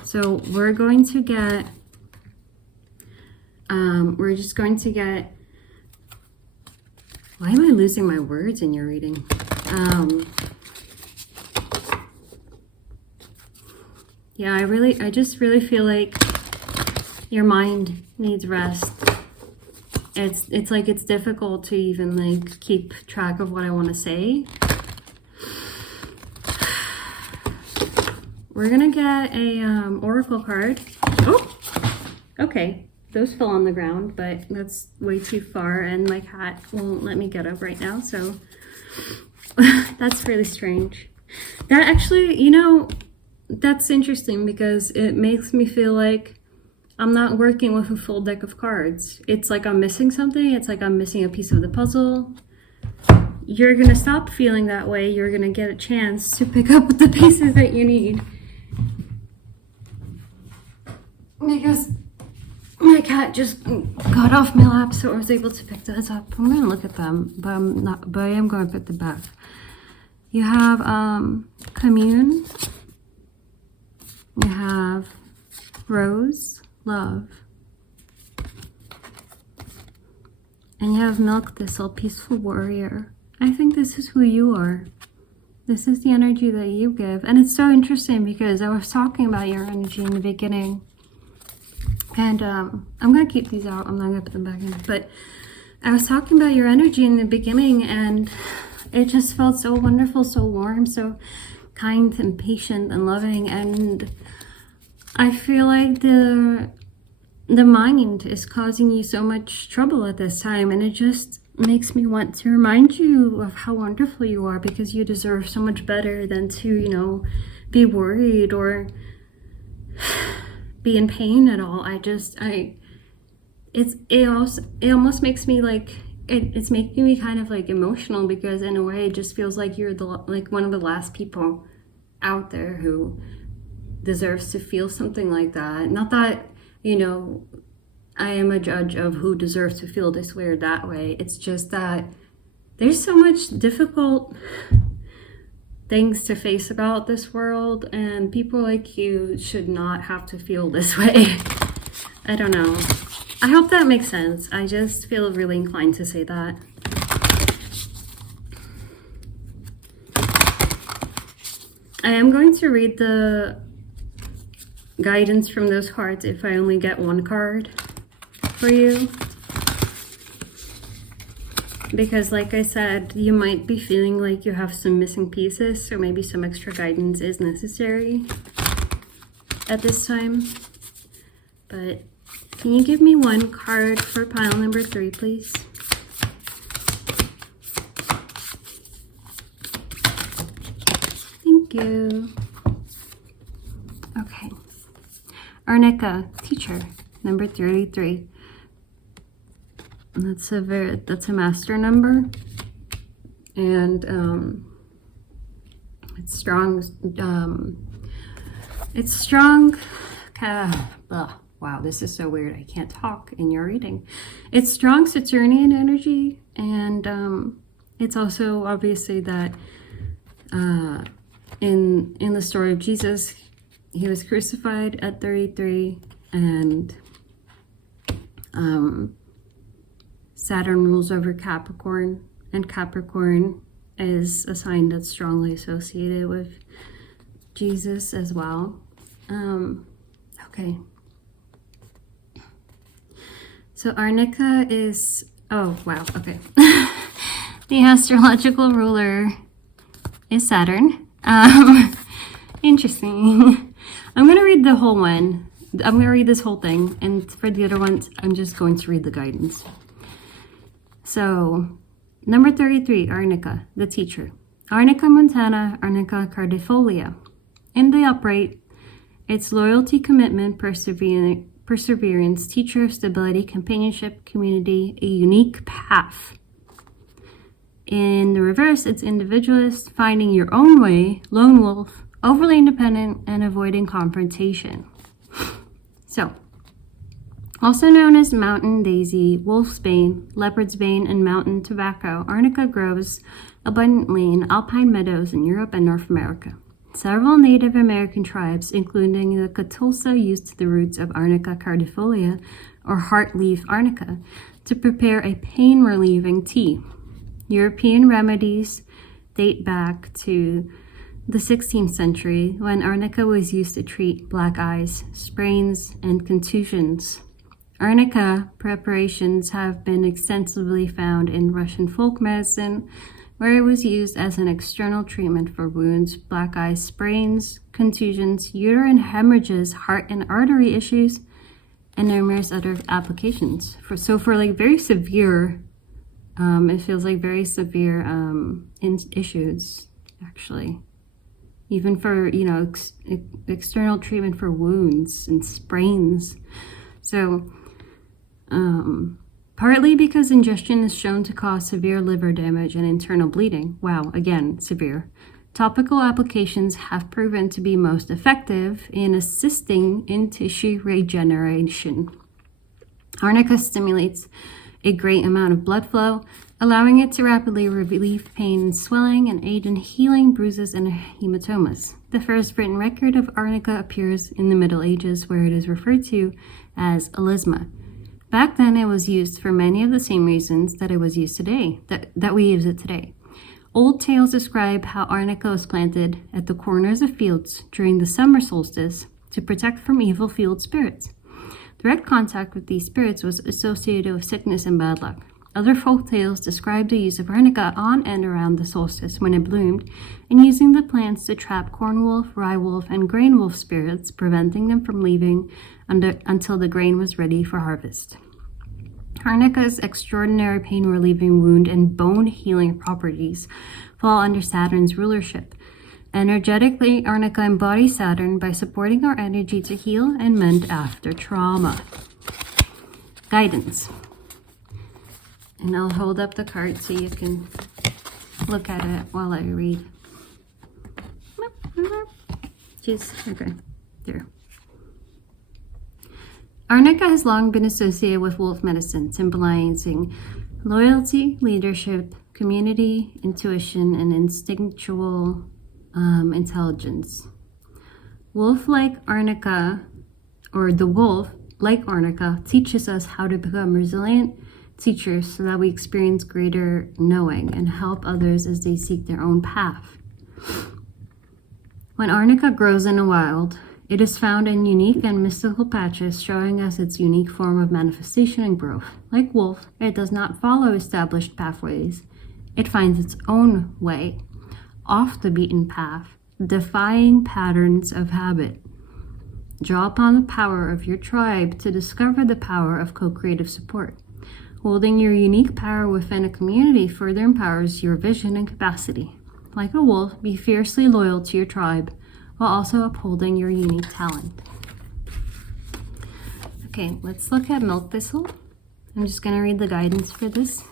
so we're going to get we're just going to get, why am I losing my words in your reading? Yeah, I just really feel like your mind needs rest. It's like it's difficult to even like keep track of what I want to say. We're gonna get a oracle card. Oh, okay. Those fell on the ground, but that's way too far, and my cat won't let me get up right now, so that's really strange. That actually, you know, that's interesting because it makes me feel like I'm not working with a full deck of cards. It's like I'm missing something. It's like I'm missing a piece of the puzzle. You're gonna stop feeling that way. You're gonna get a chance to pick up the pieces that you need. Because my cat just got off my lap, so I was able to pick those up. I'm gonna look at them, but I am gonna put them back. You have commune. You have rose, love. And you have milk thistle, peaceful warrior. I think this is who you are. This is the energy that you give. And it's so interesting because I was talking about your energy in the beginning. And I'm going to keep these out. I'm not going to put them back in. But I was talking about your energy in the beginning, and it just felt so wonderful, so warm, so kind and patient and loving. And I feel like the mind is causing you so much trouble at this time, and it just makes me want to remind you of how wonderful you are, because you deserve so much better than to, be worried or be in pain at all. It almost makes me like, it's making me kind of like emotional, because in a way it just feels like you're like one of the last people out there who deserves to feel something like that. Not that, I am a judge of who deserves to feel this way or that way. It's just that there's so much difficult things to face about this world, and people like you should not have to feel this way. I don't know. I hope that makes sense. I just feel really inclined to say that. I am going to read the guidance from those cards if I only get one card for you, because like I said, you might be feeling like you have some missing pieces, so maybe some extra guidance is necessary at this time. But can you give me one card for pile number 3, please? Thank you. Okay. Arnica, teacher, number 33. That's a master number, and it's strong. It's strong. Wow, this is so weird. I can't talk in your reading. It's strong Saturnian energy, and it's also obviously that in the story of Jesus, he was crucified at 33, and Saturn rules over Capricorn, and Capricorn is a sign that's strongly associated with Jesus as well. Okay. So Arnica is, oh wow, okay. The astrological ruler is Saturn. Interesting. I'm going to read the whole one. I'm going to read this whole thing, and for the other ones, I'm just going to read the guidance. So, number 33, Arnica, the teacher. Arnica montana, Arnica cardifolia. In the upright, it's loyalty, commitment, perseverance, teacher of stability, companionship, community, a unique path. In the reverse, it's individualist, finding your own way, lone wolf, overly independent, and avoiding confrontation. So, also known as mountain daisy, wolf's bane, leopard's bane, and mountain tobacco, Arnica grows abundantly in alpine meadows in Europe and North America. Several Native American tribes, including the Catulsa, used the roots of Arnica cardifolia, or heartleaf arnica, to prepare a pain-relieving tea. European remedies date back to the 16th century, when arnica was used to treat black eyes, sprains, and contusions. Arnica preparations have been extensively found in Russian folk medicine, where it was used as an external treatment for wounds, black eye sprains, contusions, uterine hemorrhages, heart and artery issues, and numerous other applications. For like very severe, it feels like very severe issues, actually. Even for, external treatment for wounds and sprains. So, partly because ingestion is shown to cause severe liver damage and internal bleeding. Wow, again, severe. Topical applications have proven to be most effective in assisting in tissue regeneration. Arnica stimulates a great amount of blood flow, allowing it to rapidly relieve pain and swelling and aid in healing bruises and hematomas. The first written record of arnica appears in the Middle Ages, where it is referred to as alisma. Back then, it was used for many of the same reasons that it was used today, that we use it today. Old tales describe how arnica was planted at the corners of fields during the summer solstice to protect from evil field spirits. Direct contact with these spirits was associated with sickness and bad luck. Other folk tales describe the use of arnica on and around the solstice when it bloomed, and using the plants to trap corn wolf, rye wolf, and grain wolf spirits, preventing them from leaving until the grain was ready for harvest. Arnica's extraordinary pain-relieving wound and bone-healing properties fall under Saturn's rulership. Energetically, Arnica embodies Saturn by supporting our energy to heal and mend after trauma. Guidance. And I'll hold up the card so you can look at it while I read. Just, okay, there. Arnica has long been associated with wolf medicine, symbolizing loyalty, leadership, community, intuition, and instinctual intelligence. Wolf-like Arnica, or the wolf, like Arnica, teaches us how to become resilient teachers so that we experience greater knowing and help others as they seek their own path. When Arnica grows in the wild, it is found in unique and mystical patches, showing us its unique form of manifestation and growth. Like wolf, it does not follow established pathways. It finds its own way, off the beaten path, defying patterns of habit. Draw upon the power of your tribe to discover the power of co-creative support. Holding your unique power within a community further empowers your vision and capacity. Like a wolf, be fiercely loyal to your tribe while also upholding your unique talent. Okay, let's look at milk thistle. I'm just going to read the guidance for this.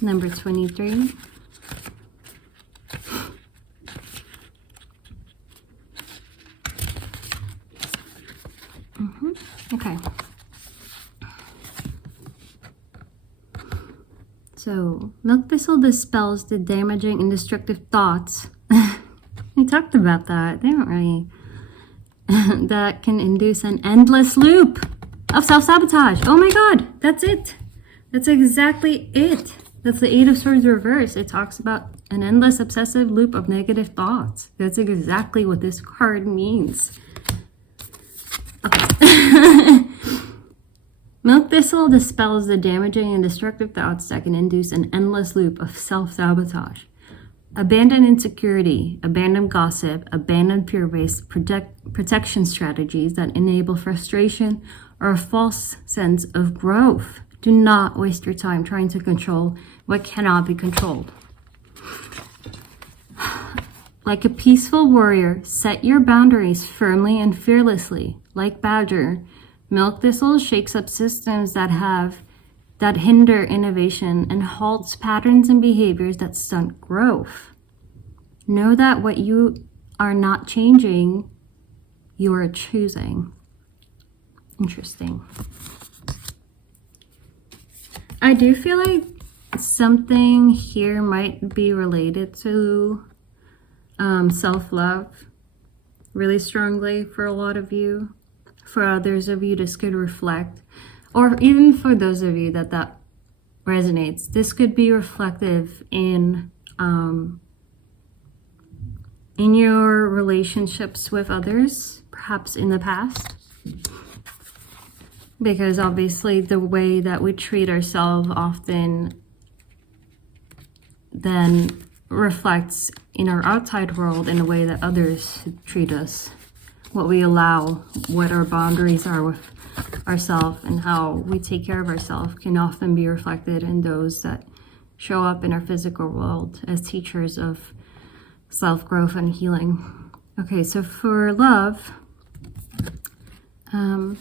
Number 23. Okay. So, milk thistle dispels the damaging and destructive thoughts. We talked about that. They don't really. That can induce an endless loop of self-sabotage. Oh my god, that's it. That's exactly it. That's the Eight of Swords reverse. It talks about an endless obsessive loop of negative thoughts. That's exactly what this card means. Okay. Milk thistle dispels the damaging and destructive thoughts that can induce an endless loop of self-sabotage. Abandon insecurity, abandon gossip, abandon fear-based protection strategies that enable frustration or a false sense of growth. Do not waste your time trying to control what cannot be controlled. Like a peaceful warrior, set your boundaries firmly and fearlessly. Like Badger, milk thistle shakes up systems that hinder innovation and halts patterns and behaviors that stunt growth. Know that what you are not changing, you are choosing. Interesting. I do feel like something here might be related to self-love really strongly for a lot of you. For others of you, this could reflect, or even for those of you that resonates, this could be reflective in your relationships with others, perhaps in the past. Because obviously the way that we treat ourselves often then reflects in our outside world in the way that others treat us. What we allow, what our boundaries are with ourselves, and how we take care of ourselves can often be reflected in those that show up in our physical world as teachers of self-growth and healing. Okay, so for love, oh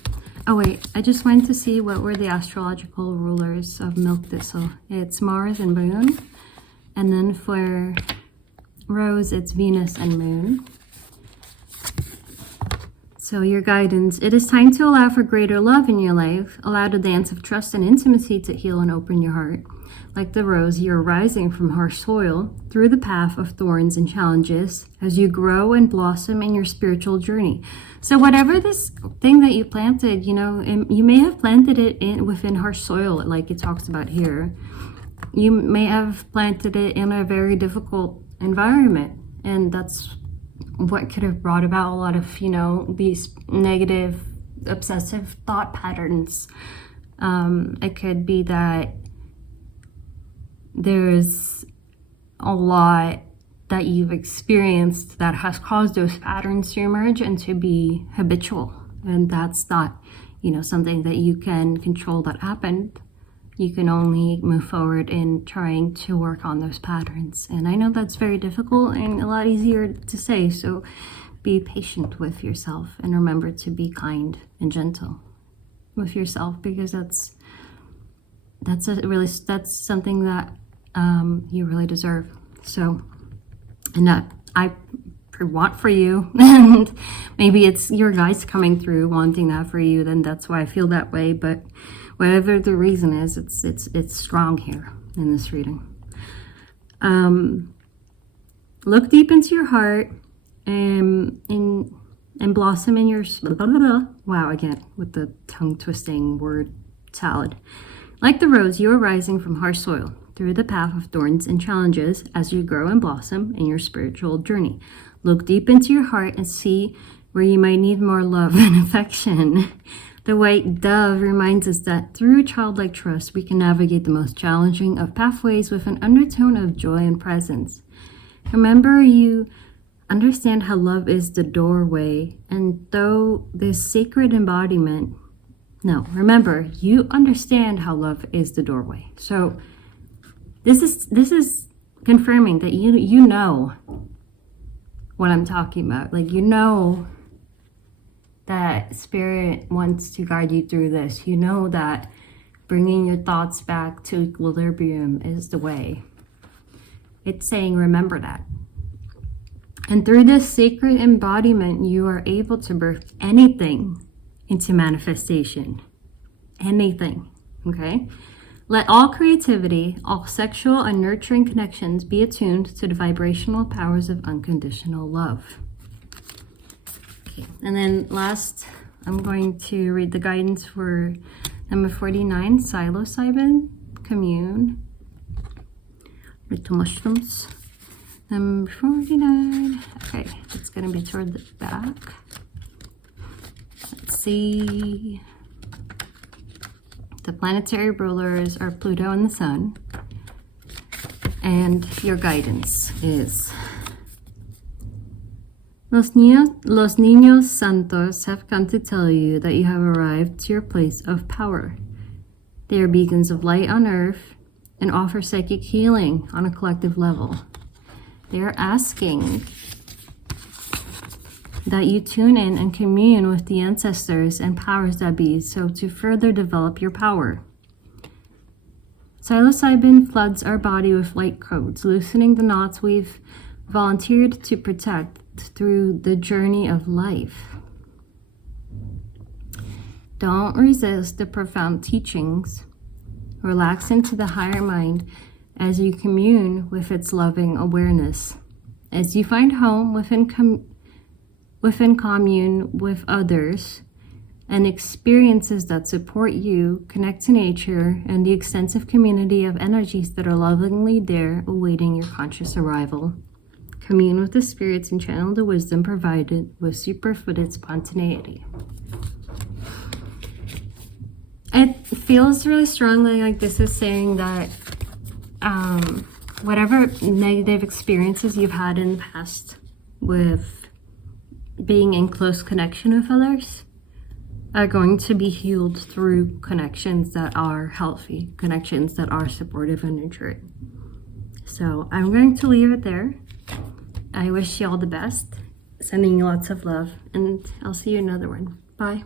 wait, I just wanted to see what were the astrological rulers of milk thistle. It's Mars and Moon, and then for Rose, it's Venus and Moon. So your guidance, it is time to allow for greater love in your life. Allow the dance of trust and intimacy to heal and open your heart. Like the rose, you're rising from harsh soil through the path of thorns and challenges as you grow and blossom in your spiritual journey. So whatever this thing that you planted, you know, you may have planted it within harsh soil, like it talks about here. You may have planted it in a very difficult environment, and that's what could have brought about a lot of, you know, these negative, obsessive thought patterns. It could be that there's a lot that you've experienced that has caused those patterns to emerge and to be habitual And that's not, something that you can control that happened. You can only move forward in trying to work on those patterns. And I know that's very difficult and a lot easier to say. So be patient with yourself and remember to be kind and gentle with yourself, because that's something that you really deserve. So, and that I want for you, and maybe it's your guys coming through wanting that for you, then that's why I feel that way. But whatever the reason is, it's strong here in this reading. Look deep into your heart and blossom in your wow, again with the tongue twisting word salad. Like the rose, you are rising from harsh soil through the path of thorns and challenges as you grow and blossom in your spiritual journey. Look deep into your heart and see where you might need more love and affection. The white dove reminds us that through childlike trust, we can navigate the most challenging of pathways with an undertone of joy and presence. Remember, you understand how love is the doorway, and though this sacred embodiment, remember, you understand how love is the doorway. So this is confirming that you know what I'm talking about. Like, that spirit wants to guide you through this. That bringing your thoughts back to equilibrium is the way. It's saying, remember that. And through this sacred embodiment, you are able to birth anything into manifestation. Anything. Okay? Let all creativity, all sexual and nurturing connections be attuned to the vibrational powers of unconditional love. Okay, and then last, I'm going to read the guidance for number 49, psilocybin, commune, little mushrooms. Number 49, okay, it's going to be toward the back. Let's see. The planetary rulers are Pluto and the Sun. And your guidance is: Los niños santos have come to tell you that you have arrived to your place of power. They are beacons of light on earth and offer psychic healing on a collective level. They are asking that you tune in and commune with the ancestors and powers that be, so to further develop your power. Psilocybin floods our body with light codes, loosening the knots we've volunteered to protect through the journey of life. Don't resist the profound teachings. Relax into the higher mind as you commune with its loving awareness. As you find home within commune with others and experiences that support you, connect to nature and the extensive community of energies that are lovingly there awaiting your conscious arrival. Commune with the spirits and channel the wisdom provided with superfooted spontaneity. It feels really strongly like this is saying that whatever negative experiences you've had in the past with being in close connection with others are going to be healed through connections that are healthy, connections that are supportive and nurturing. So I'm going to leave it there. I wish you all the best, sending you lots of love, and I'll see you in another one. Bye.